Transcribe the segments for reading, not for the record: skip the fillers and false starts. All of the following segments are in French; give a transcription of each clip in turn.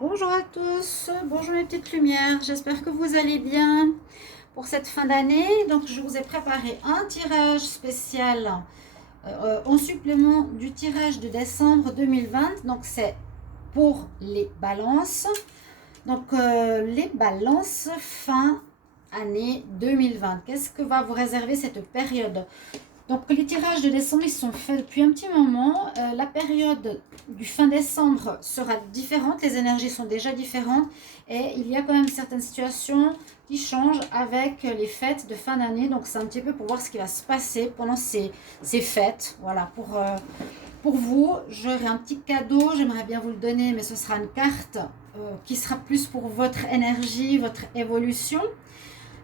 Bonjour à tous, bonjour mes petites lumières, j'espère que vous allez bien pour cette fin d'année. Donc je vous ai préparé un tirage spécial en supplément du tirage de décembre 2020. Donc c'est pour les balances. Donc les balances fin année 2020. Qu'est-ce que va vous réserver cette période? Donc les tirages de décembre, ils sont faits depuis un petit moment. La période du fin décembre sera différente, les énergies sont déjà différentes et il y a quand même certaines situations qui changent avec les fêtes de fin d'année. Donc c'est un petit peu pour voir ce qui va se passer pendant ces fêtes. Voilà, pour vous, j'aurai un petit cadeau, j'aimerais bien vous le donner, mais ce sera une carte qui sera plus pour votre énergie, votre évolution.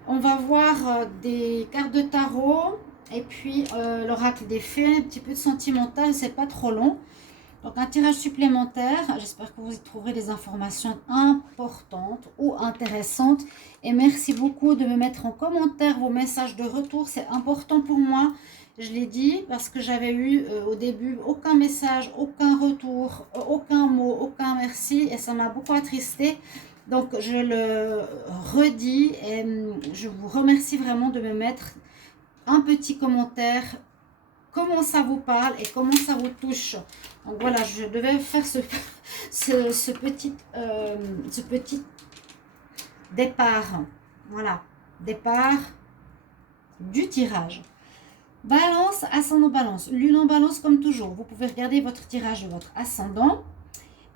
On va voir des cartes de tarot et puis l'oracle des fées, un petit peu de sentimental, c'est pas trop long. Donc un tirage supplémentaire, j'espère que vous y trouverez des informations importantes ou intéressantes. Et merci beaucoup de me mettre en commentaire vos messages de retour, c'est important pour moi. Je l'ai dit parce que j'avais eu au début aucun message, aucun retour, aucun mot, aucun merci et ça m'a beaucoup attristée. Donc je le redis et je vous remercie vraiment de me mettre un petit commentaire, comment ça vous parle et comment ça vous touche. Donc voilà, je devais faire ce petit départ. Voilà, départ du tirage. Balance, ascendant balance. Lune en balance comme toujours. Vous pouvez regarder votre tirage de votre ascendant.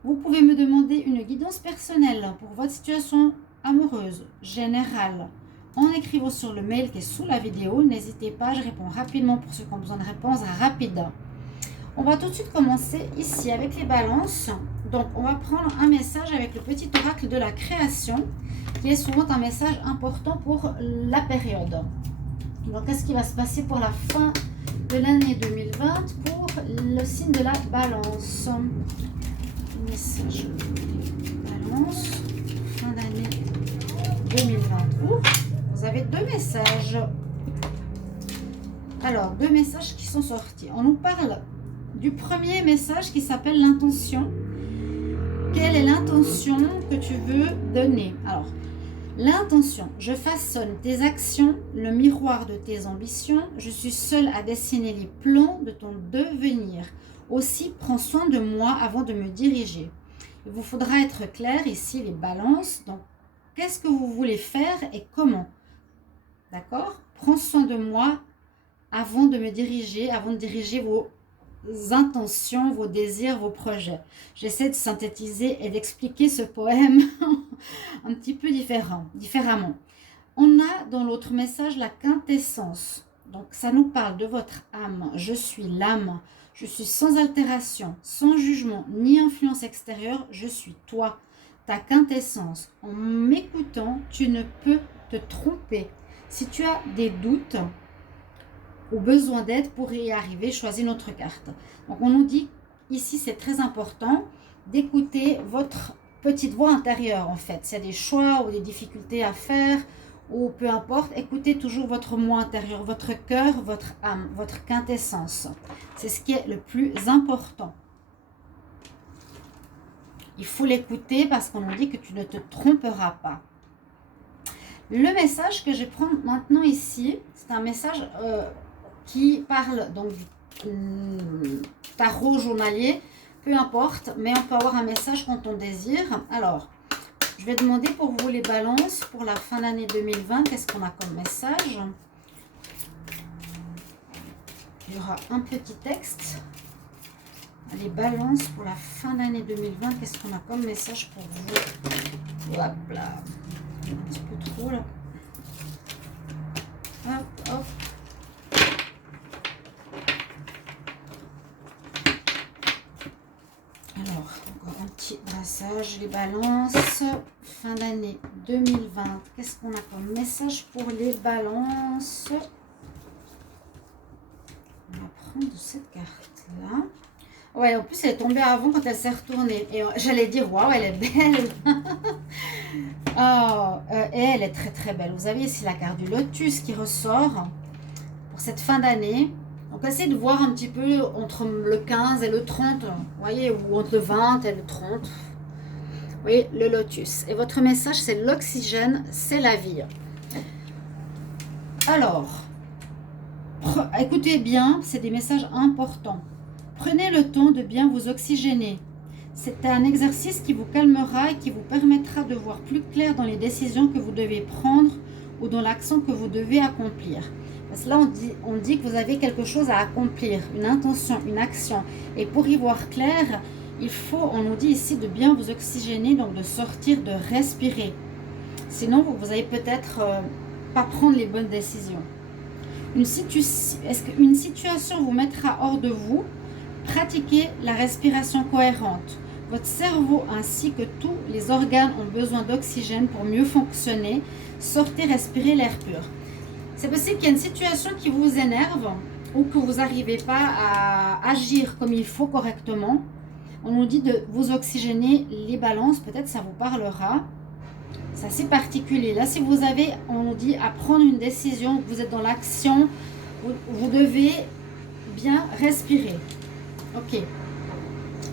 Vous pouvez me demander une guidance personnelle pour votre situation amoureuse, générale, en écrivant sur le mail qui est sous la vidéo. N'hésitez pas, je réponds rapidement pour ceux qui ont besoin de réponses rapides. On va tout de suite commencer ici avec les balances. Donc, on va prendre un message avec le petit oracle de la création, qui est souvent un message important pour la période. Donc, qu'est-ce qui va se passer pour la fin de l'année 2020 pour le signe de la balance? Message balance, fin d'année 2020. Vous avez deux messages. Alors, deux messages qui sont sortis. On nous parle du premier message qui s'appelle l'intention. Quelle est l'intention que tu veux donner? Alors, l'intention, je façonne tes actions, le miroir de tes ambitions. Je suis seule à dessiner les plans de ton devenir. Aussi, prends soin de moi avant de me diriger. Il vous faudra être clair ici, les balances. Donc, qu'est-ce que vous voulez faire et comment? D'accord? Prends soin de moi avant de me diriger, avant de diriger vos intentions, vos désirs, vos projets. J'essaie de synthétiser et d'expliquer ce poème un petit peu différemment. On a dans l'autre message la quintessence. Donc, ça nous parle de votre âme. Je suis l'âme. Je suis sans altération, sans jugement, ni influence extérieure. Je suis toi, ta quintessence. En m'écoutant, tu ne peux te tromper. Si tu as des doutes ou besoin d'aide pour y arriver, choisis notre carte. Donc, on nous dit, ici, c'est très important d'écouter votre petite voix intérieure, en fait. S'il y a des choix ou des difficultés à faire, ou peu importe, écoutez toujours votre moi intérieur, votre cœur, votre âme, votre quintessence. C'est ce qui est le plus important. Il faut l'écouter parce qu'on nous dit que tu ne te tromperas pas. Le message que je prends maintenant ici, c'est un message qui parle donc du tarot journalier, peu importe, mais on peut avoir un message quand on désire. Alors, je vais demander pour vous les balances pour la fin d'année 2020. Qu'est-ce qu'on a comme message? Il y aura un petit texte. Les balances pour la fin d'année 2020. Qu'est-ce qu'on a comme message pour vous? Hop là. Un petit peu trop là. Hop, hop. Alors, encore un petit brassage, les balances, fin d'année 2020. Qu'est-ce qu'on a comme message pour les balances? On va prendre cette carte-là. Ouais, en plus, elle est tombée avant quand elle s'est retournée. Et j'allais dire, waouh, elle est belle. Oh, et elle est très très belle. Vous avez ici la carte du lotus qui ressort pour cette fin d'année. Donc, essayez de voir un petit peu entre le 15 et le 30, vous voyez, ou entre le 20 et le 30. Oui, le lotus. Et votre message, c'est l'oxygène, c'est la vie. Alors, écoutez bien, c'est des messages importants. Prenez le temps de bien vous oxygéner. C'est un exercice qui vous calmera et qui vous permettra de voir plus clair dans les décisions que vous devez prendre ou dans l'action que vous devez accomplir. Parce que là, on dit que vous avez quelque chose à accomplir, une intention, une action. Et pour y voir clair, il faut, on nous dit ici, de bien vous oxygéner, donc de sortir, de respirer. Sinon, vous allez peut-être pas prendre les bonnes décisions. Est-ce qu'une situation vous mettra hors de vous? Pratiquez la respiration cohérente. Votre cerveau ainsi que tous les organes ont besoin d'oxygène pour mieux fonctionner. Sortez, respirez l'air pur. C'est possible qu'il y ait une situation qui vous énerve ou que vous n'arrivez pas à agir comme il faut correctement. On nous dit de vous oxygéner les balances, peut-être ça vous parlera. C'est assez particulier. Là, si vous avez, on nous dit, à prendre une décision, vous êtes dans l'action, vous devez bien respirer. Ok.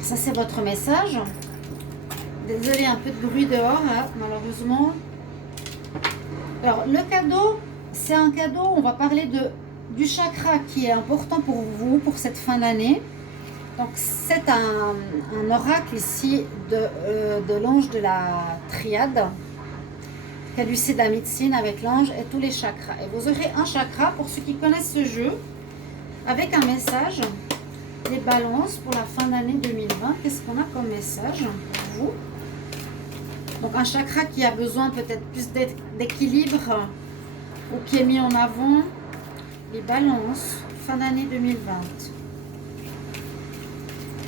Ça, c'est votre message. Désolée, un peu de bruit dehors, hein, malheureusement. Alors, le cadeau, c'est un cadeau, on va parler du chakra qui est important pour vous, pour cette fin d'année. Donc, c'est un oracle ici de l'ange de la triade. Caducée médecine avec l'ange et tous les chakras. Et vous aurez un chakra, pour ceux qui connaissent ce jeu, avec un message, des balances pour la fin d'année 2020. Qu'est-ce qu'on a comme message pour vous? Donc un chakra qui a besoin peut-être plus d'équilibre ou qui est mis en avant. Les balances, fin d'année 2020.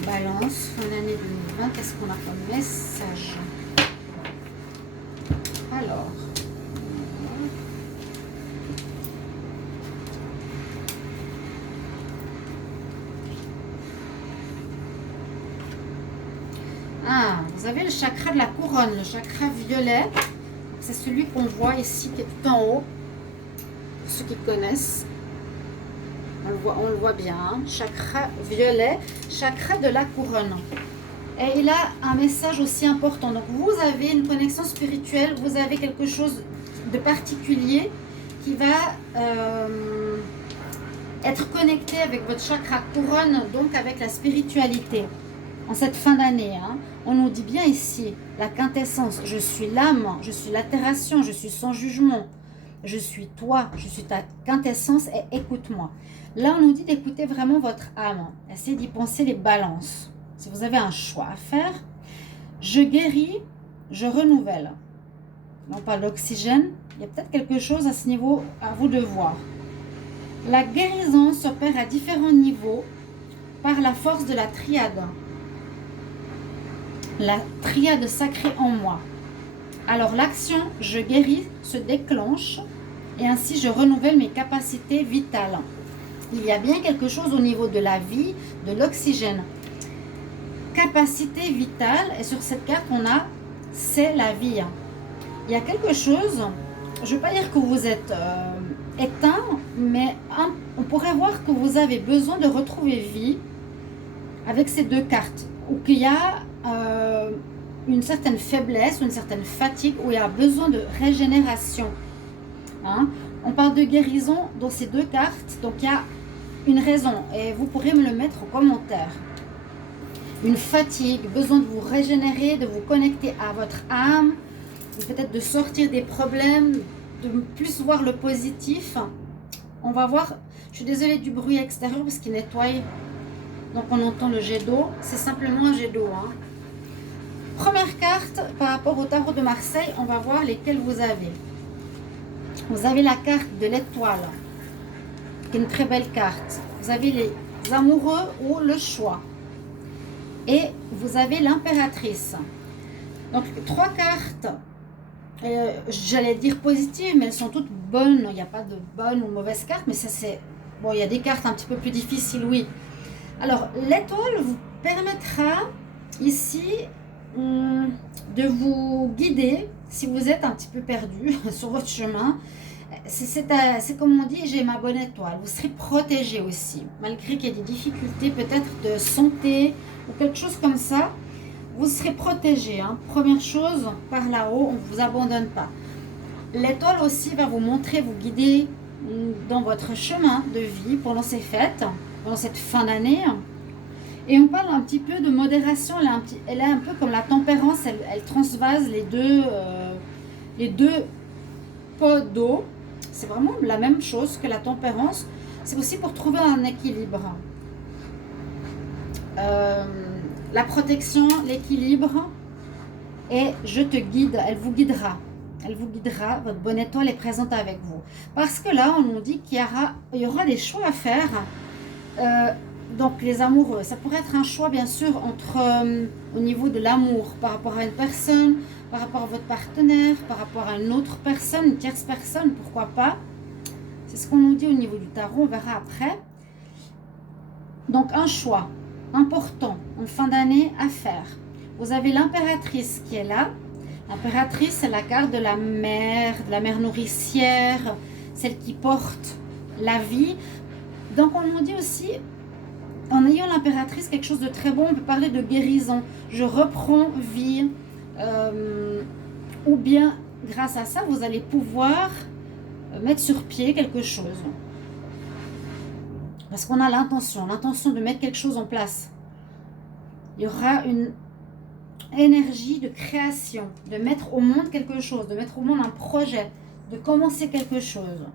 Balance, fin d'année 2020. Qu'est-ce qu'on a comme message? Alors, vous avez le chakra de la couronne, le chakra violet. C'est celui qu'on voit ici qui est tout en haut. Pour ceux qui connaissent, on le voit bien. Hein. Chakra violet, chakra de la couronne. Et il a un message aussi important. Donc vous avez une connexion spirituelle, vous avez quelque chose de particulier qui va être connecté avec votre chakra couronne, donc avec la spiritualité. En cette fin d'année, hein, on nous dit bien ici, la quintessence, je suis l'âme, je suis l'altération, je suis sans jugement, je suis toi, je suis ta quintessence et écoute-moi. Là, on nous dit d'écouter vraiment votre âme, essayez d'y penser les balances. Si vous avez un choix à faire, je guéris, je renouvelle. On parle d'oxygène, il y a peut-être quelque chose à ce niveau à vous de voir. La guérison s'opère à différents niveaux par la force de la triade. La triade sacrée en moi. Alors l'action « je guéris » se déclenche et ainsi je renouvelle mes capacités vitales. Il y a bien quelque chose au niveau de la vie, de l'oxygène. Capacité vitale, et sur cette carte on a « c'est la vie ». Il y a quelque chose, je ne veux pas dire que vous êtes éteint, mais on pourrait voir que vous avez besoin de retrouver vie avec ces deux cartes, ou qu'il y a une certaine faiblesse, une certaine fatigue, où il y a besoin de régénération. Hein? On parle de guérison dans ces deux cartes, donc il y a une raison, et vous pourrez me le mettre en commentaire. Une fatigue, besoin de vous régénérer, de vous connecter à votre âme, peut-être de sortir des problèmes, de plus voir le positif. On va voir, je suis désolée du bruit extérieur parce qu'il nettoie, donc on entend le jet d'eau, c'est simplement un jet d'eau. Hein. Première carte, par rapport au tarot de Marseille, on va voir lesquelles vous avez. Vous avez la carte de l'étoile, qui est une très belle carte. Vous avez les amoureux ou le choix. Et vous avez l'impératrice. Donc, trois cartes, j'allais dire positives, mais elles sont toutes bonnes. Il n'y a pas de bonnes ou mauvaises cartes, mais ça c'est... Bon, il y a des cartes un petit peu plus difficiles, oui. Alors, l'étoile vous permettra ici de vous guider si vous êtes un petit peu perdu sur votre chemin. C'est comme on dit, j'ai ma bonne étoile. Vous serez protégé aussi, malgré qu'il y ait des difficultés peut-être de santé ou quelque chose comme ça. vous serez protégé. Hein. Première chose, par là-haut, on ne vous abandonne pas. L'étoile aussi va vous montrer, vous guider dans votre chemin de vie pendant ces fêtes, pendant cette fin d'année. Et on parle un petit peu de modération, elle est un peu comme la tempérance, elle transvase les deux pots d'eau. C'est vraiment la même chose que la tempérance. C'est aussi pour trouver un équilibre. La protection, l'équilibre, et je te guide, elle vous guidera. Elle vous guidera, votre bonne étoile est présente avec vous. Parce que là, on nous dit qu'il y aura des choix à faire. Donc les amoureux, ça pourrait être un choix bien sûr au niveau de l'amour, par rapport à une personne, par rapport à votre partenaire, par rapport à une autre personne, une tierce personne, pourquoi pas. C'est ce qu'on nous dit au niveau du tarot, on verra après. Donc un choix important en fin d'année à faire. Vous avez l'impératrice qui est là. L'impératrice, c'est la carte de la mère nourricière, celle qui porte la vie. Donc on nous dit aussi, en ayant l'impératrice, quelque chose de très bon, on peut parler de guérison. Je reprends vie. Ou bien, grâce à ça, vous allez pouvoir mettre sur pied quelque chose. Parce qu'on a l'intention de mettre quelque chose en place. Il y aura une énergie de création, de mettre au monde quelque chose, de mettre au monde un projet, de commencer quelque chose.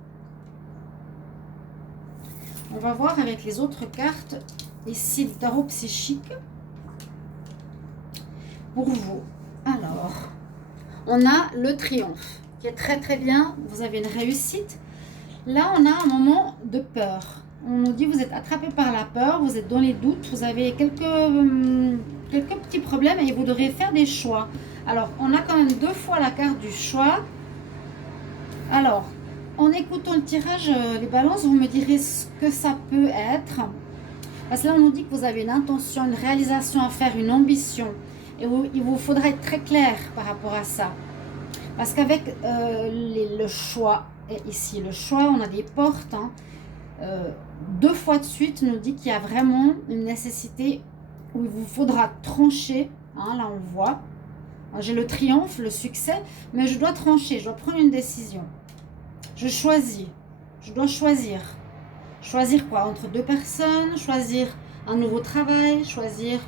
On va voir avec les autres cartes, ici, le tarot psychique, pour vous. Alors, on a le triomphe, qui est très très bien, vous avez une réussite. Là, on a un moment de peur. On nous dit, vous êtes attrapé par la peur, vous êtes dans les doutes, vous avez quelques petits problèmes et vous devrez faire des choix. Alors, on a quand même 2 fois la carte du choix. Alors, en écoutant le tirage, les balances, vous me direz ce que ça peut être. Parce que là, on nous dit que vous avez une intention, une réalisation à faire, une ambition. Et il vous faudra être très clair par rapport à ça. Parce qu'avec le choix, et ici, le choix, on a des portes. Hein, 2 fois de suite, nous dit qu'il y a vraiment une nécessité où il vous faudra trancher. Hein, là, on voit. J'ai le triomphe, le succès, mais je dois trancher, je dois prendre une décision. Je choisis. Je dois choisir. Choisir quoi? Entre 2 personnes, choisir un nouveau travail, choisir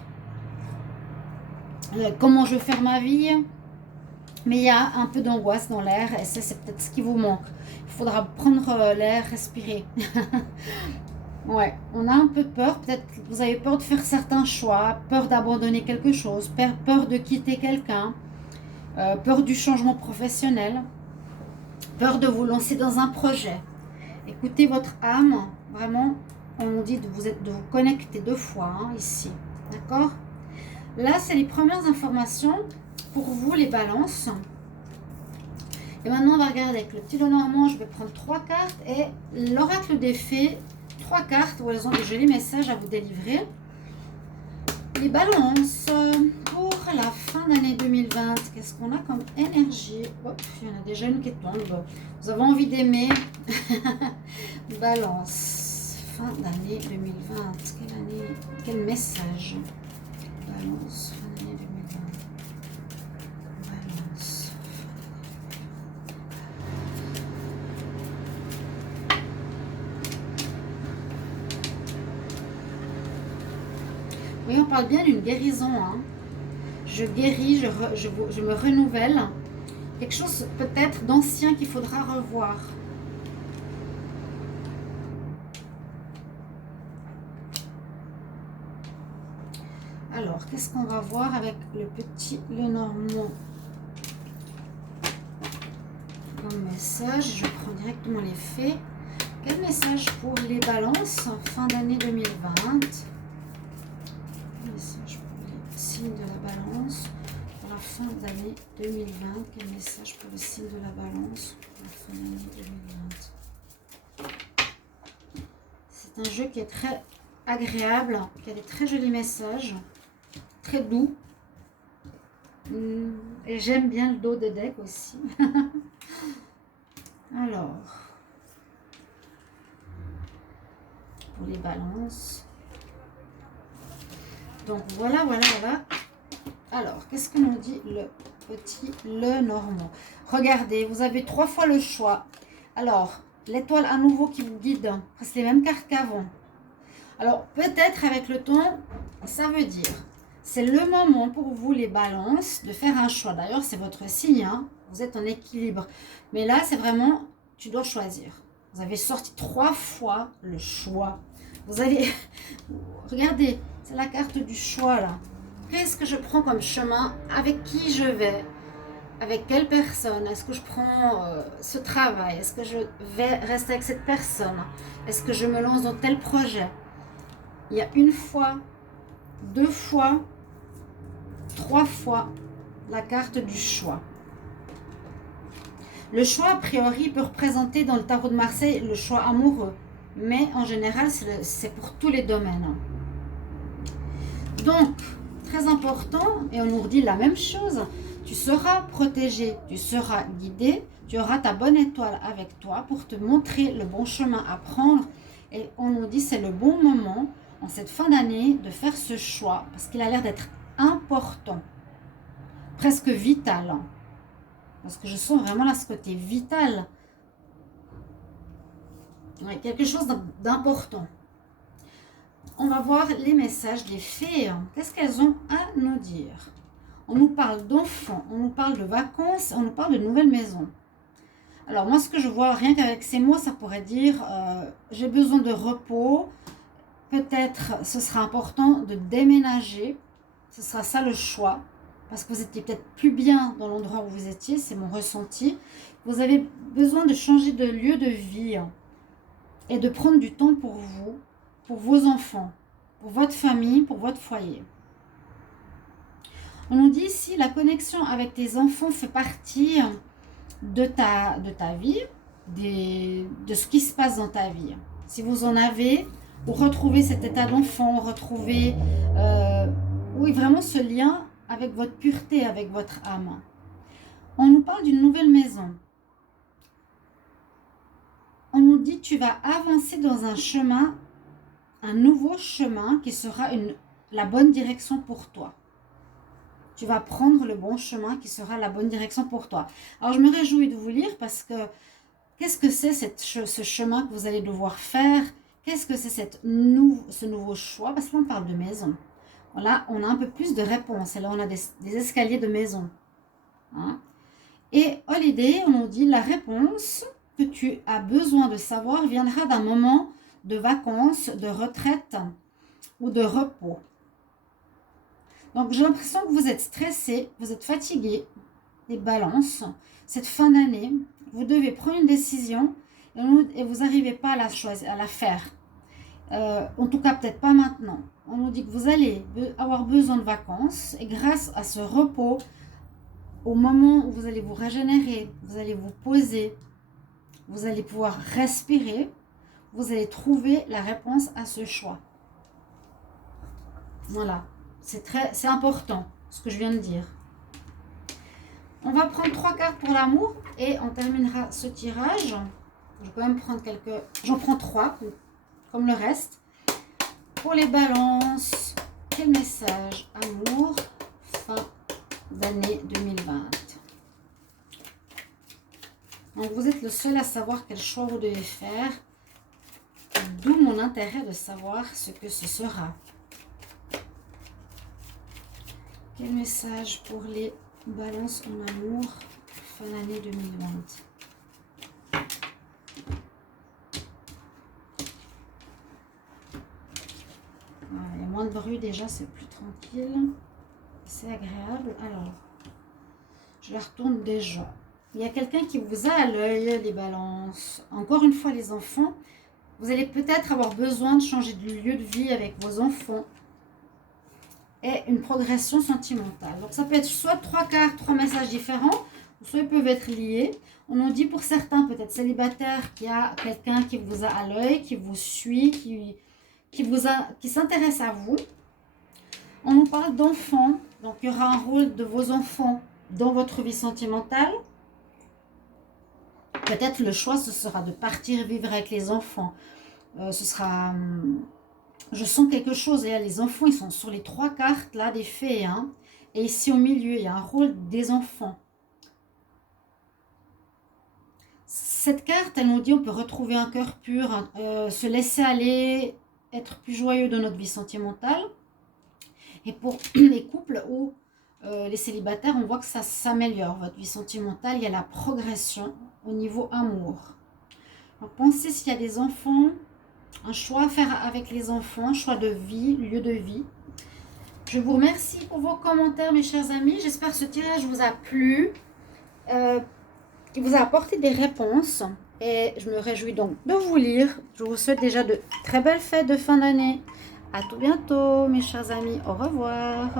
comment je veux faire ma vie. Mais il y a un peu d'angoisse dans l'air et ça, c'est peut-être ce qui vous manque. Il faudra prendre l'air, respirer. Ouais, on a un peu peur. Peut-être que vous avez peur de faire certains choix, peur d'abandonner quelque chose, peur de quitter quelqu'un, peur du changement professionnel, peur de vous lancer dans un projet. Écoutez votre âme, vraiment, on dit de vous connecter 2 fois, hein, ici. D'accord? Là, c'est les premières informations pour vous, les balances. Et maintenant, on va regarder avec le petit Lenormand. Je vais prendre 3 cartes et l'oracle des fées, 3 cartes où elles ont des jolis messages à vous délivrer. Les balances pour la fin d'année 2020. Qu'est-ce qu'on a comme énergie? Hop, il y en a déjà une qui tombe. Vous avez envie d'aimer. Balance. Fin d'année 2020. Quelle année? Quel message? Balance. Fin d'année 2020. Balance. Oui, on parle bien d'une guérison. Hein. Je guéris, je me renouvelle. Quelque chose peut-être d'ancien qu'il faudra revoir. Alors, qu'est-ce qu'on va voir avec le petit Lenormand comme message? Je prends directement les faits. Quel message pour les balances fin d'année 2020? Message pour les signes de la balance pour la fin d'année 2020. Quel message pour le signe de la balance pour la fin d'année 2020? C'est un jeu qui est très agréable, qui a des très jolis messages, très doux. Et j'aime bien le dos de deck aussi. Alors, pour les balances. Donc voilà. Alors, qu'est-ce que nous dit le petit le normand? Regardez, vous avez 3 fois le choix. Alors, l'étoile à nouveau qui vous guide, c'est les mêmes cartes qu'avant. Alors, peut-être avec le temps, ça veut dire, c'est le moment pour vous les balances de faire un choix. D'ailleurs, c'est votre signe, hein, vous êtes en équilibre. Mais là, c'est vraiment, tu dois choisir. Vous avez sorti 3 fois le choix. Vous allez, regardez, c'est la carte du choix là. Qu'est-ce que je prends comme chemin? Avec qui je vais? Avec quelle personne? Est-ce que je prends ce travail? Est-ce que je vais rester avec cette personne? Est-ce que je me lance dans tel projet? Il y a une fois, 2 fois, 3 fois la carte du choix. Le choix, a priori, peut représenter dans le tarot de Marseille le choix amoureux. Mais en général, c'est pour tous les domaines. Donc, très important, et on nous redit la même chose, tu seras protégé, tu seras guidé, tu auras ta bonne étoile avec toi pour te montrer le bon chemin à prendre. Et on nous dit c'est le bon moment, en cette fin d'année, de faire ce choix, parce qu'il a l'air d'être important, presque vital. Parce que je sens vraiment là ce côté vital. Ouais, quelque chose d'important. On va voir les messages des fées. Qu'est-ce qu'elles ont à nous dire? On nous parle d'enfants, on nous parle de vacances, on nous parle de nouvelles maisons. Alors moi, ce que je vois, rien qu'avec ces mots, ça pourrait dire j'ai besoin de repos. Peut-être ce sera important de déménager. Ce sera ça le choix. Parce que vous étiez peut-être plus bien dans l'endroit où vous étiez, c'est mon ressenti. Vous avez besoin de changer de lieu de vie et de prendre du temps pour vous, pour vos enfants, pour votre famille, pour votre foyer. On nous dit ici, la connexion avec tes enfants fait partie de ta vie, de ce qui se passe dans ta vie. Si vous en avez, vous retrouvez cet état d'enfant, retrouvez oui, vraiment ce lien avec votre pureté, avec votre âme. On nous parle d'une nouvelle maison. On nous dit tu vas avancer dans un chemin, un nouveau chemin qui sera la bonne direction pour toi. Tu vas prendre le bon chemin qui sera la bonne direction pour toi. Alors je me réjouis de vous lire parce que qu'est-ce que c'est ce chemin que vous allez devoir faire? Qu'est-ce que c'est ce nouveau choix? Parce que là on parle de maison. Là on a un peu plus de réponses. Et là on a des escaliers de maison. Hein? Et Holiday, on nous dit la réponse que tu as besoin de savoir viendra d'un moment de vacances, de retraite ou de repos. Donc j'ai l'impression que vous êtes stressé, vous êtes fatigué, les balances, cette fin d'année, vous devez prendre une décision et vous n'arrivez pas à la faire. En tout cas, peut-être pas maintenant. On nous dit que vous allez avoir besoin de vacances et grâce à ce repos, au moment où vous allez vous régénérer, vous allez vous poser, vous allez pouvoir respirer, vous allez trouver la réponse à ce choix. Voilà, c'est important ce que je viens de dire. On va prendre 3 cartes pour l'amour et on terminera ce tirage. Je vais quand même prendre quelques... J'en prends 3 comme le reste. Pour les balances, quel message amour fin d'année 2020. Donc vous êtes le seul à savoir quel choix vous devez faire. D'où mon intérêt de savoir ce que ce sera. Quel message pour les balances en amour fin d'année 2020. Voilà, il y a moins de bruit déjà, c'est plus tranquille. C'est agréable. Alors, je la retourne déjà. Il y a quelqu'un qui vous a à l'œil, les balances. Encore une fois, les enfants, vous allez peut-être avoir besoin de changer de lieu de vie avec vos enfants. Et une progression sentimentale. Donc ça peut être soit 3 cartes, 3 messages différents, soit ils peuvent être liés. On nous dit pour certains, peut-être célibataires, qu'il y a quelqu'un qui vous a à l'œil, qui vous suit, qui s'intéresse à vous. On nous parle d'enfants, donc il y aura un rôle de vos enfants dans votre vie sentimentale. Peut-être le choix, ce sera de partir vivre avec les enfants. Ce sera... je sens quelque chose, et là, les enfants, ils sont sur les 3 cartes là des fées. Hein. Et ici au milieu, il y a un rôle des enfants. Cette carte, elle nous dit on peut retrouver un cœur pur, se laisser aller, être plus joyeux dans notre vie sentimentale. Et pour les couples ou les célibataires, on voit que ça s'améliore. Votre vie sentimentale, il y a la progression au niveau amour. Donc pensez s'il y a des enfants, un choix à faire avec les enfants, un choix de vie, lieu de vie. Je vous remercie pour vos commentaires, mes chers amis. J'espère que ce tirage vous a plu, qu'il vous a apporté des réponses. Et je me réjouis donc de vous lire. Je vous souhaite déjà de très belles fêtes de fin d'année. À tout bientôt, mes chers amis. Au revoir.